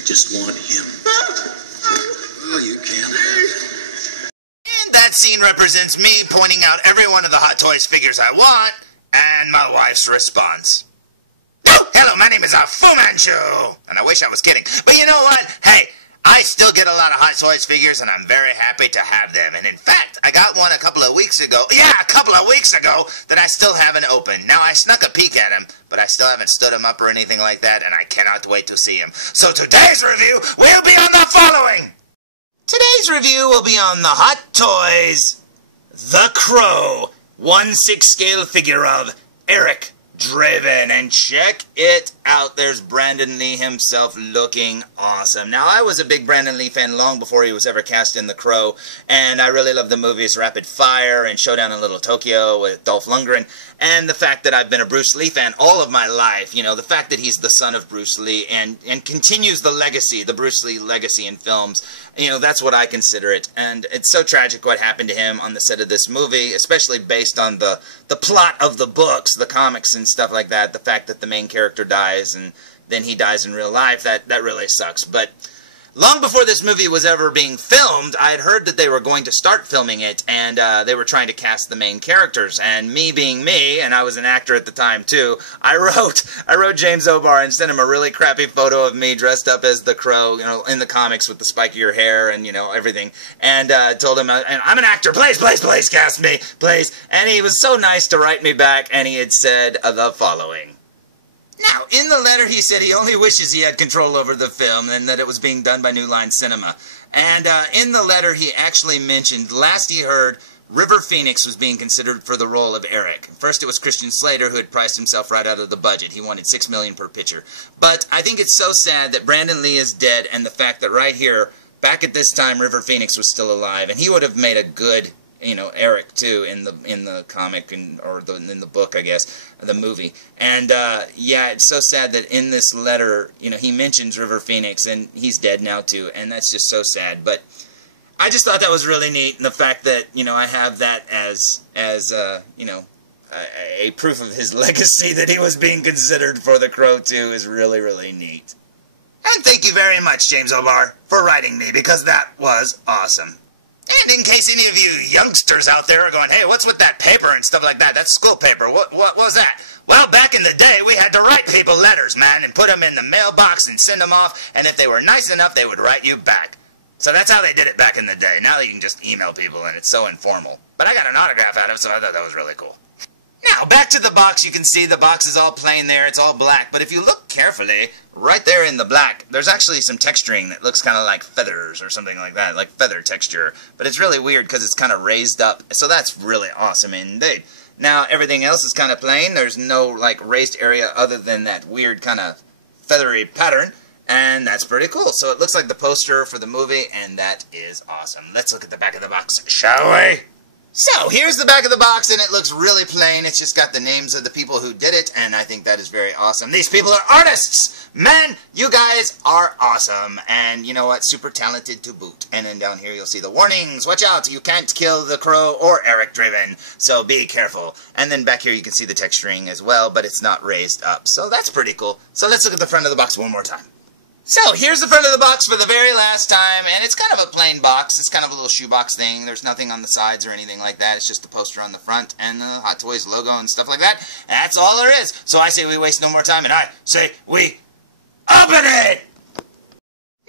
I just want him. Oh, you can't have. And that scene represents me pointing out every one of the Hot Toys figures I want, and my wife's response. Oh, hello, my name is Fu Manchu! And I wish I was kidding. But you know what? Hey, I still get a lot of Hot Toys figures, and I'm very happy to have them. And in fact, I got one a couple of weeks ago. Yeah, a couple of weeks ago that I still haven't opened. Now, I snuck a peek at him, but I still haven't stood him up or anything like that, and I cannot wait to see him. So today's review will be on the following. Today's review will be on the Hot Toys The Crow 1/6 scale figure of Eric Draven, and check it out. There's Brandon Lee himself looking awesome. Now, I was a big Brandon Lee fan long before he was ever cast in The Crow, and I really love the movies Rapid Fire and Showdown in Little Tokyo with Dolph Lundgren, and the fact that I've been a Bruce Lee fan all of my life, you know, the fact that he's the son of Bruce Lee and continues the legacy, the Bruce Lee legacy in films, you know, that's what I consider it. And it's so tragic what happened to him on the set of this movie, especially based on the plot of the books, the comics and stuff like that, the fact that the main character dies and then he dies in real life, that really sucks. But long before this movie was ever being filmed, I had heard that they were going to start filming it, and they were trying to cast the main characters. And me being me, and I was an actor at the time too, I wrote James O'Barr and sent him a really crappy photo of me dressed up as the Crow, you know, in the comics with the spikier hair and, you know, everything. And told him, I'm an actor, please cast me, please. And he was so nice to write me back, and he had said the following. Now, in the letter he said he only wishes he had control over the film and that it was being done by New Line Cinema. And in the letter he actually mentioned, last he heard, River Phoenix was being considered for the role of Eric. First it was Christian Slater, who had priced himself right out of the budget. He wanted $6 million per picture. But I think it's so sad that Brandon Lee is dead, and the fact that right here, back at this time, River Phoenix was still alive, and he would have made a good, you know, Eric too in the comic in the book, I guess, the movie. And yeah, it's so sad that in this letter, you know, he mentions River Phoenix, and he's dead now too, and that's just so sad. But I just thought that was really neat, and the fact that, you know, I have that as you know, a proof of his legacy that he was being considered for The Crow too is really, really neat. And thank you very much, James O'Barr, for writing me, because that was awesome. And in case any of you youngsters out there are going, hey, what's with that paper and stuff like that? That's school paper. What was that? Well, back in the day, we had to write people letters, man, and put them in the mailbox and send them off, and if they were nice enough, they would write you back. So that's how they did it back in the day. Now you can just email people, and it's so informal. But I got an autograph out of it, so I thought that was really cool. Now, back to the box. You can see the box is all plain there. It's all black. But if you look carefully, right there in the black, there's actually some texturing that looks kind of like feathers or something like that, like feather texture. But it's really weird because it's kind of raised up. So that's really awesome indeed. Now, everything else is kind of plain. There's no, like, raised area other than that weird kind of feathery pattern. And that's pretty cool. So it looks like the poster for the movie, and that is awesome. Let's look at the back of the box, shall we? So, here's the back of the box, and it looks really plain. It's just got the names of the people who did it, and I think that is very awesome. These people are artists! Man, you guys are awesome. And you know what? Super talented to boot. And then down here you'll see the warnings. Watch out, you can't kill the Crow or Eric Draven, so be careful. And then back here you can see the texturing as well, but it's not raised up. So that's pretty cool. So let's look at the front of the box one more time. So, here's the front of the box for the very last time, and it's kind of a plain box. It's kind of a little shoebox thing. There's nothing on the sides or anything like that. It's just the poster on the front and the Hot Toys logo and stuff like that. That's all there is. So I say we waste no more time, and I say we open it!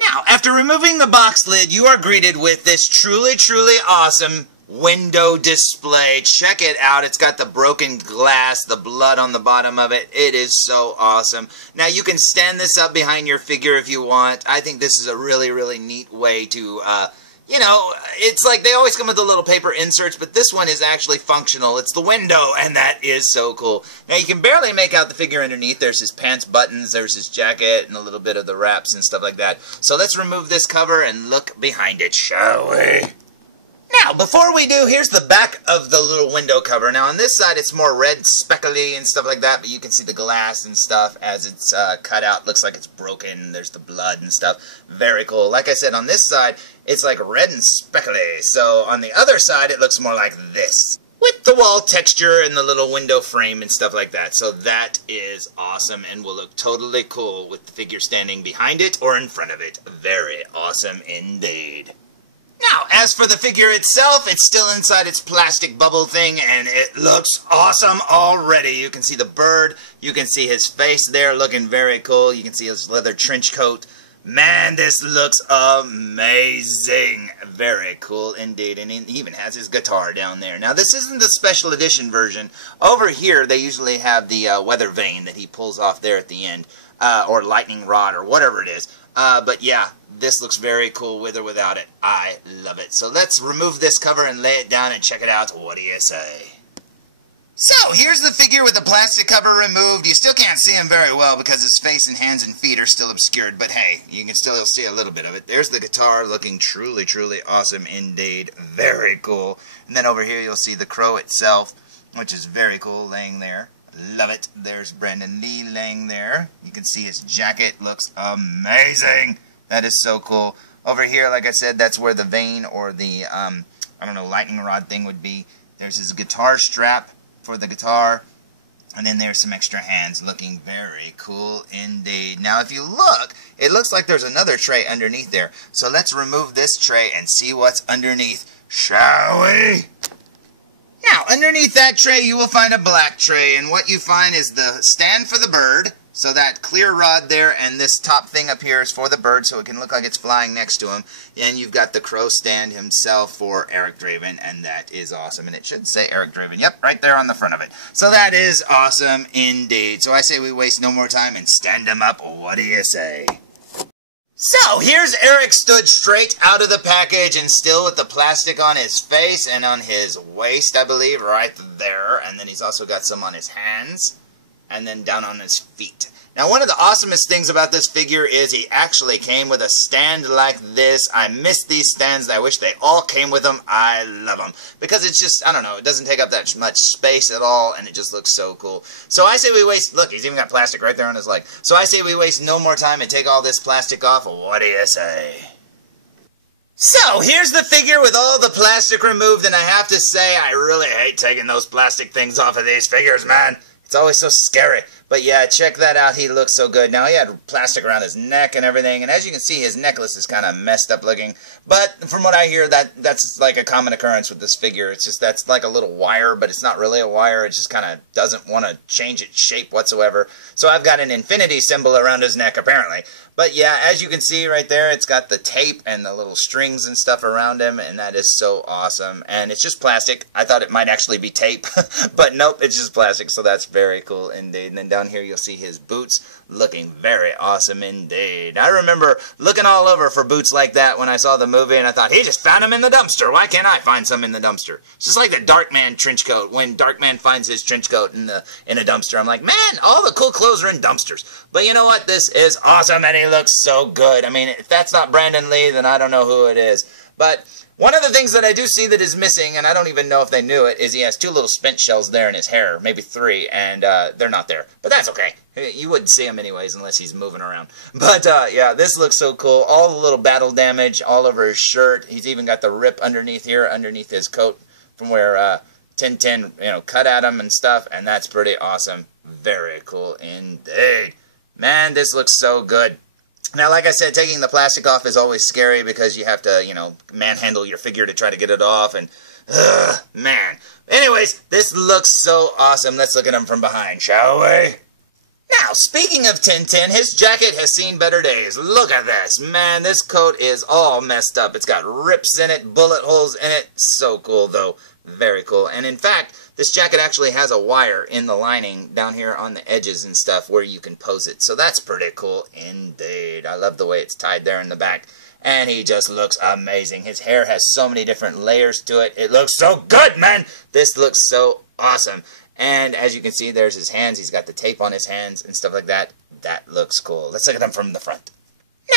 Now, after removing the box lid, you are greeted with this truly, truly awesome window display. Check it out. It's got the broken glass, the blood on the bottom of it. It is so awesome. Now you can stand this up behind your figure if you want. I think this is a really, really neat way to, you know, it's like they always come with the little paper inserts, but this one is actually functional. It's the window, and that is so cool. Now you can barely make out the figure underneath. There's his pants buttons, there's his jacket, and a little bit of the wraps and stuff like that. So let's remove this cover and look behind it, shall we? Now, before we do, here's the back of the little window cover. Now, on this side, it's more red, speckly, and stuff like that, but you can see the glass and stuff as it's cut out. Looks like it's broken. There's the blood and stuff. Very cool. Like I said, on this side, it's like red and speckly. So, on the other side, it looks more like this. with the wall texture and the little window frame and stuff like that. So that is awesome and will look totally cool with the figure standing behind it or in front of it. Very awesome indeed. Now, as for the figure itself, it's still inside its plastic bubble thing, and it looks awesome already. You can see the bird, you can see his face there looking very cool, you can see his leather trench coat. Man, this looks amazing. Very cool indeed, and he even has his guitar down there. Now, this isn't the special edition version. Over here, they usually have the weather vane that he pulls off there at the end, or lightning rod, or whatever it is. But yeah, this looks very cool with or without it. I love it. So let's remove this cover and lay it down and check it out. What do you say? So, here's the figure with the plastic cover removed. You still can't see him very well because his face and hands and feet are still obscured, but hey, you can still see a little bit of it. There's the guitar looking truly, truly awesome indeed. Very cool. And then over here you'll see the crow itself, which is very cool, laying there. Love it. There's Brandon Lee laying there. You can see his jacket looks amazing. That is so cool. Over here, like I said, that's where the vane or the, I don't know, lightning rod thing would be. There's his guitar strap for the guitar. And then there's some extra hands looking very cool indeed. Now, if you look, it looks like there's another tray underneath there. So let's remove this tray and see what's underneath, shall we? Now, underneath that tray, you will find a black tray, and what you find is the stand for the bird, so that clear rod there, and this top thing up here is for the bird, so it can look like it's flying next to him, and you've got the crow stand himself for Eric Draven, and that is awesome, and it should say Eric Draven, yep, right there on the front of it. So that is awesome indeed. So I say we waste no more time and stand him up. What do you say? So, here's Eric stood straight out of the package and still with the plastic on his face and on his waist, I believe, right there. And then he's also got some on his hands and then down on his feet. Now, one of the awesomest things about this figure is he actually came with a stand like this. I miss these stands. I wish they all came with them. I love them. Because it's just, I don't know, it doesn't take up that much space at all, and it just looks so cool. So I say we waste, look, he's even got plastic right there on his leg. So I say we waste no more time and take all this plastic off. What do you say? So, here's the figure with all the plastic removed, and I have to say, I really hate taking those plastic things off of these figures, man. It's always so scary. But yeah, check that out. He looks so good. Now, he had plastic around his neck and everything. And as you can see, his necklace is kind of messed up looking. But from what I hear, that's like a common occurrence with this figure. It's just that's like a little wire, but it's not really a wire. It just kind of doesn't want to change its shape whatsoever. So I've got an infinity symbol around his neck, apparently. But yeah, as you can see right there, it's got the tape and the little strings and stuff around him. And that is so awesome. And it's just plastic. I thought it might actually be tape. But nope, it's just plastic. So that's very cool indeed. And then down here you'll see his boots looking very awesome indeed. I remember looking all over for boots like that when I saw the movie, and I thought, he just found them in the dumpster. Why can't I find some in the dumpster? It's just like the Darkman trench coat. When Darkman finds his trench coat in a dumpster, I'm like, man, all the cool clothes are in dumpsters. But you know what? This is awesome, and he looks so good. I mean, if that's not Brandon Lee, then I don't know who it is. But one of the things that I do see that is missing, and I don't even know if they knew it, is he has 2 little spent shells there in his hair, maybe 3, and they're not there. But that's okay. You wouldn't see him anyways unless he's moving around. But yeah, this looks so cool. All the little battle damage all over his shirt. He's even got the rip underneath here, underneath his coat, from where Tintin, cut at him and stuff, and that's pretty awesome. Very cool indeed. Man, this looks so good. Now, like I said, taking the plastic off is always scary because you have to, manhandle your figure to try to get it off, and, man. Anyways, this looks so awesome. Let's look at him from behind, shall we? Now, speaking of Tintin, his jacket has seen better days. Look at this. Man, this coat is all messed up. It's got rips in it, bullet holes in it. So cool, though. Very cool. And in fact, this jacket actually has a wire in the lining down here on the edges and stuff where you can pose it. So that's pretty cool indeed. I love the way it's tied there in the back. And he just looks amazing. His hair has so many different layers to it. It looks so good, man. This looks so awesome. And as you can see, there's his hands. He's got the tape on his hands and stuff like that. That looks cool. Let's look at him from the front.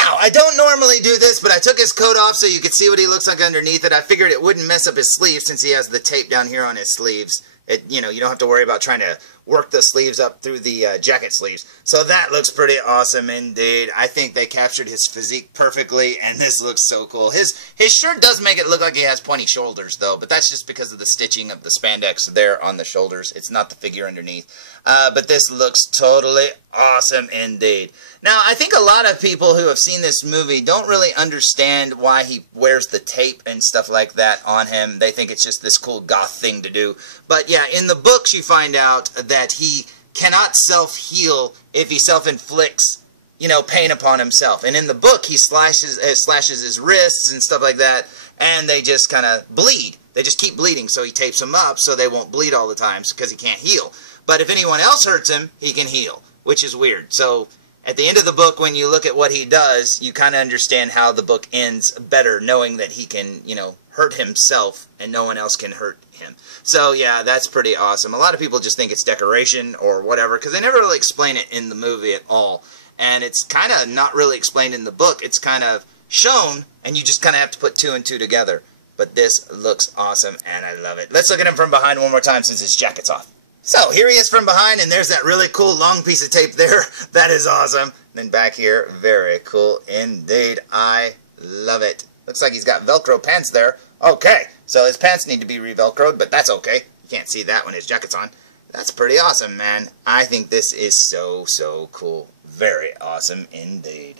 Now, I don't normally do this, but I took his coat off so you could see what he looks like underneath it. I figured it wouldn't mess up his sleeves since he has the tape down here on his sleeves. You don't have to worry about trying to work the sleeves up through the jacket sleeves. So that looks pretty awesome indeed. I think they captured his physique perfectly, and this looks so cool. His shirt does make it look like he has pointy shoulders, though, but that's just because of the stitching of the spandex there on the shoulders. It's not the figure underneath. But this looks totally awesome indeed. Now, I think a lot of people who have seen this movie don't really understand why he wears the tape and stuff like that on him. They think it's just this cool goth thing to do. But yeah, in the books you find out that he cannot self-heal if he self-inflicts, you know, pain upon himself. And in the book he slashes his wrists and stuff like that, and they just kind of bleed. They just keep bleeding, so he tapes them up so they won't bleed all the time because he can't heal. But if anyone else hurts him, he can heal, which is weird. So at the end of the book, when you look at what he does, you kind of understand how the book ends better, knowing that he can, you know, hurt himself and no one else can hurt him. So yeah, that's pretty awesome. A lot of people just think it's decoration or whatever, because they never really explain it in the movie at all. And it's kind of not really explained in the book. It's kind of shown, and you just kind of have to put two and two together. But this looks awesome, and I love it. Let's look at him from behind one more time since his jacket's off. So, here he is from behind, and there's that really cool long piece of tape there. That is awesome. Then back here, very cool indeed. I love it. Looks like he's got Velcro pants there. Okay, so his pants need to be re-Velcroed, but that's okay. You can't see that when his jacket's on. That's pretty awesome, man. I think this is so, so cool. Very awesome indeed.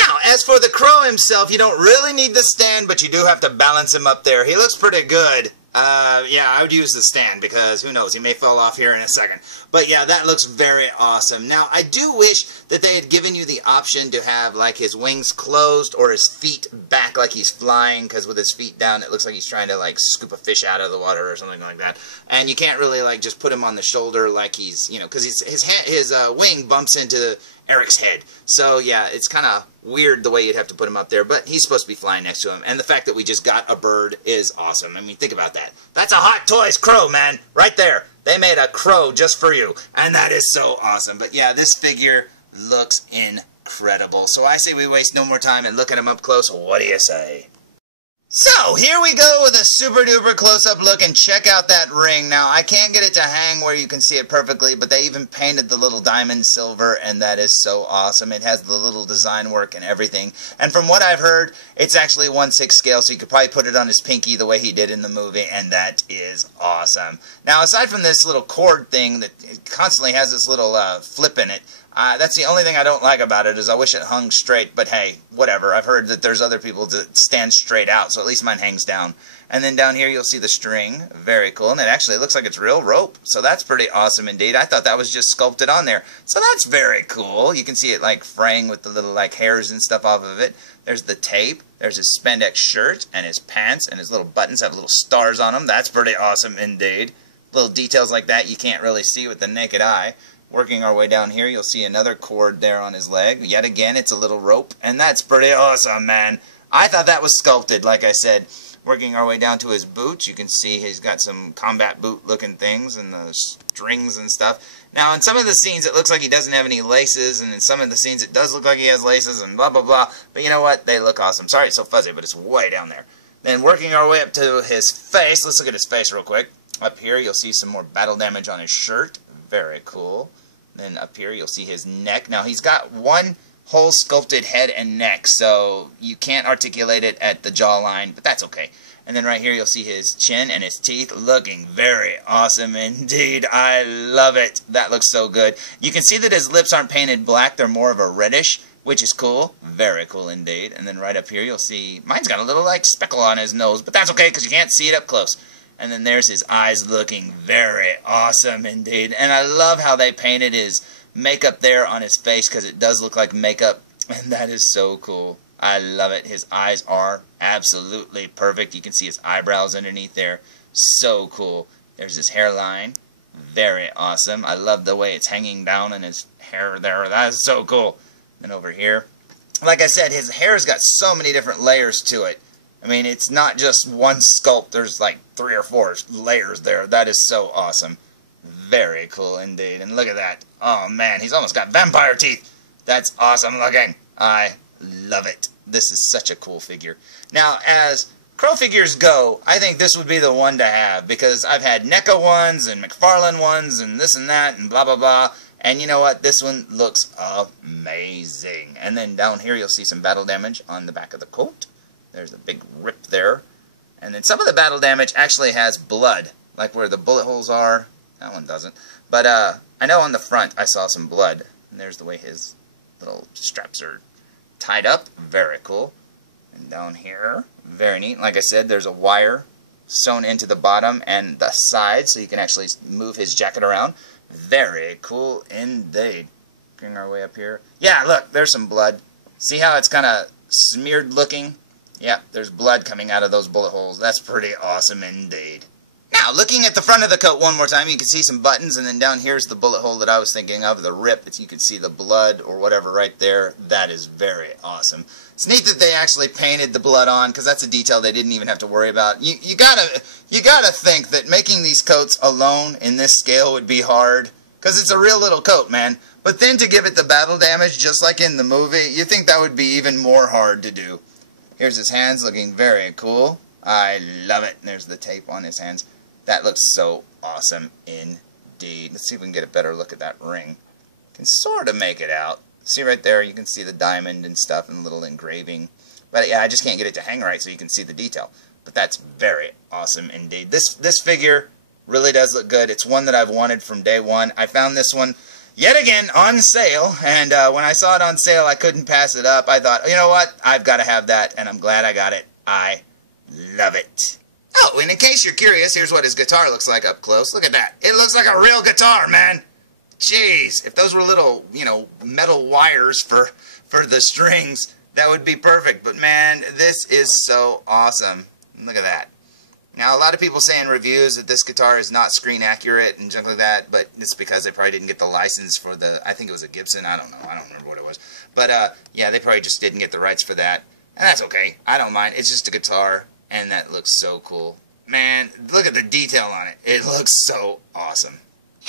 Now, as for the crow himself, you don't really need the stand, but you do have to balance him up there. He looks pretty good. Yeah, I would use the stand because who knows, he may fall off here in a second. But yeah, that looks very awesome. Now, I do wish that they had given you the option to have like his wings closed or his feet back like he's flying, because with his feet down it looks like he's trying to like scoop a fish out of the water or something like that. And you can't really like just put him on the shoulder like he's, you know, because his wing bumps into Eric's head. So yeah, it's kind of weird the way you'd have to put him up there, but he's supposed to be flying next to him. And the fact that we just got a bird is awesome. I mean, think about that. That's a Hot Toys crow, man. Right there. They made a crow just for you. And that is so awesome. But yeah, this figure looks incredible. So I say we waste no more time and look at him up close. What do you say? So, here we go with a super duper close-up look, and check out that ring. Now, I can't get it to hang where you can see it perfectly, but they even painted the little diamond silver, and that is so awesome. It has the little design work and everything. And from what I've heard, it's actually 1/6 scale, so you could probably put it on his pinky the way he did in the movie, and that is awesome. Now, aside from this little cord thing that constantly has this little flip in it, that's the only thing I don't like about it, is I wish it hung straight, but hey, whatever. I've heard that there's other people that stand straight out, so at least mine hangs down. And then down here you'll see the string. Very cool. And it actually looks like it's real rope, so that's pretty awesome indeed. I thought that was just sculpted on there, so that's very cool. You can see it like fraying with the little like hairs and stuff off of it. There's the tape. There's his spandex shirt and his pants, and his little buttons have little stars on them. That's pretty awesome indeed. Little details like that you can't really see with the naked eye. Working our way down here, you'll see another cord there on his leg. Yet again, it's a little rope, and that's pretty awesome, man. I thought that was sculpted, like I said. Working our way down to his boots, you can see he's got some combat boot-looking things and the strings and stuff. Now, in some of the scenes, it looks like he doesn't have any laces, and in some of the scenes, it does look like he has laces and blah, blah, blah. But you know what? They look awesome. Sorry it's so fuzzy, but it's way down there. Then working our way up to his face, let's look at his face real quick. Up here, you'll see some more battle damage on his shirt. Very cool. Then up here you'll see his neck. Now he's got one whole sculpted head and neck, so you can't articulate it at the jawline, but that's okay. And then right here you'll see his chin and his teeth, looking very awesome indeed. I love it. That looks so good. You can see that his lips aren't painted black, they're more of a reddish, which is cool. Very cool indeed. And then right up here you'll see, mine's got a little like speckle on his nose, but that's okay because you can't see it up close. And then there's his eyes, looking very awesome indeed. And I love how they painted his makeup there on his face, because it does look like makeup. And that is so cool. I love it. His eyes are absolutely perfect. You can see his eyebrows underneath there. So cool. There's his hairline. Very awesome. I love the way it's hanging down in his hair there. That is so cool. Then over here, like I said, his hair's got so many different layers to it. I mean, it's not just one sculpt. There's like 3 or 4 layers there. That is so awesome. Very cool indeed. And look at that. Oh, man, he's almost got vampire teeth. That's awesome looking. I love it. This is such a cool figure. Now, as Crow figures go, I think this would be the one to have, because I've had NECA ones and McFarlane ones and this and that and blah blah blah, and you know what, this one looks amazing. And then down here you'll see some battle damage on the back of the coat. There's a big rip there. And then some of the battle damage actually has blood, like where the bullet holes are. That one doesn't. But I know on the front I saw some blood, and there's the way his little straps are tied up. Very cool. And down here, very neat. Like I said, there's a wire sewn into the bottom and the side, so you can actually move his jacket around. Very cool indeed. Bring our way up here. Yeah, look, there's some blood. See how it's kind of smeared looking? Yep, there's blood coming out of those bullet holes. That's pretty awesome indeed. Now, looking at the front of the coat one more time, you can see some buttons, and then down here's the bullet hole that I was thinking of, the rip. You can see the blood or whatever right there. That is very awesome. It's neat that they actually painted the blood on, because that's a detail they didn't even have to worry about. You gotta think that making these coats alone in this scale would be hard, because it's a real little coat, man. But then to give it the battle damage, just like in the movie, you think that would be even more hard to do. Here's his hands, looking very cool. I love it. There's the tape on his hands. That looks so awesome indeed. Let's see if we can get a better look at that ring. Can sort of make it out. See right there, you can see the diamond and stuff and a little engraving. But yeah, I just can't get it to hang right so you can see the detail. But that's very awesome indeed. This figure really does look good. It's one that I've wanted from day one. I found this one yet again on sale, and when I saw it on sale, I couldn't pass it up. I thought, you know what? I've got to have that, and I'm glad I got it. I love it. Oh, and in case you're curious, here's what his guitar looks like up close. Look at that. It looks like a real guitar, man. Jeez, if those were little, you know, metal wires for the strings, that would be perfect. But man, this is so awesome. Look at that. Now, a lot of people say in reviews that this guitar is not screen accurate and junk like that, but it's because they probably didn't get the license for the, I think it was a Gibson, I don't know, I don't remember what it was. But yeah, they probably just didn't get the rights for that. And that's okay, I don't mind, it's just a guitar, and that looks so cool. Man, look at the detail on it, it looks so awesome.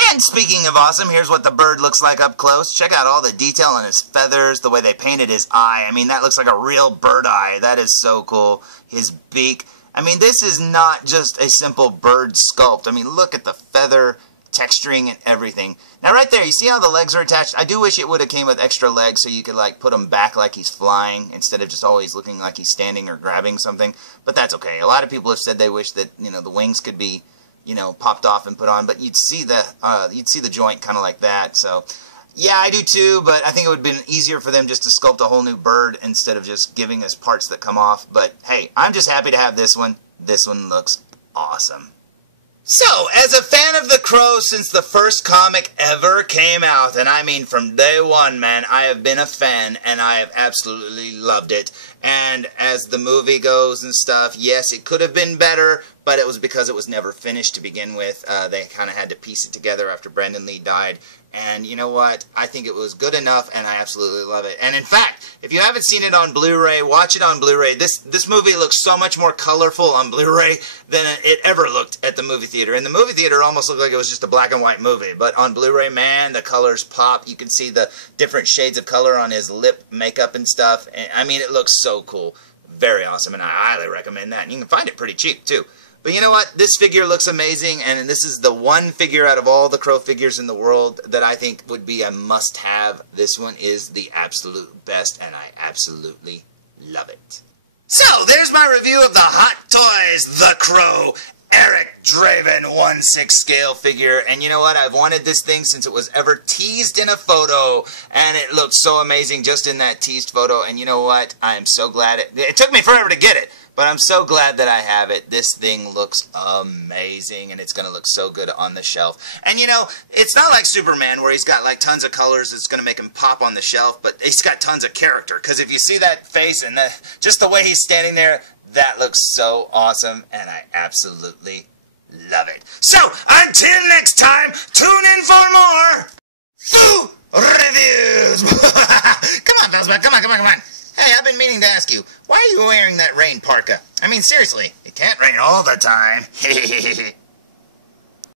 And speaking of awesome, here's what the bird looks like up close. Check out all the detail on his feathers, the way they painted his eye. I mean, that looks like a real bird eye, that is so cool. His beak. I mean, this is not just a simple bird sculpt. I mean, look at the feather texturing and everything. Now, right there, you see how the legs are attached? I do wish it would have came with extra legs so you could, like, put them back like he's flying instead of just always looking like he's standing or grabbing something. But that's okay. A lot of people have said they wish that, you know, the wings could be, you know, popped off and put on. But you'd see the joint kind of like that. So, yeah, I do too, but I think it would have been easier for them just to sculpt a whole new bird instead of just giving us parts that come off. But, hey, I'm just happy to have this one. This one looks awesome. So, as a fan of the Crow since the first comic ever came out, and I mean from day one, man, I have been a fan, and I have absolutely loved it. And as the movie goes and stuff, yes, it could have been better, but it was because it was never finished to begin with. They kind of had to piece it together after Brandon Lee died. And you know what? I think it was good enough, and I absolutely love it. And in fact, if you haven't seen it on Blu-ray, watch it on Blu-ray. This movie looks so much more colorful on Blu-ray than it ever looked at the movie theater. In the movie theater, it almost looked like it was just a black and white movie. But on Blu-ray, man, the colors pop. You can see the different shades of color on his lip makeup and stuff. And, I mean, it looks so cool. Very awesome, and I highly recommend that. And you can find it pretty cheap, too. But you know what? This figure looks amazing, and this is the one figure out of all the Crow figures in the world that I think would be a must-have. This one is the absolute best, and I absolutely love it. So, there's my review of the Hot Toys The Crow Eric Draven 1/6 scale figure. And you know what? I've wanted this thing since it was ever teased in a photo, and it looked so amazing just in that teased photo. And you know what? I am so glad it took me forever to get it. But I'm so glad that I have it. This thing looks amazing, and it's going to look so good on the shelf. And, you know, it's not like Superman where he's got, like, tons of colors that's going to make him pop on the shelf, but he's got tons of character. Because if you see that face and just the way he's standing there, that looks so awesome, and I absolutely love it. So, until next time, tune in for more Foo Reviews. Come on, felzbug, come on. Hey, I've been meaning to ask you, why are you wearing that rain parka? I mean, seriously, it can't rain all the time.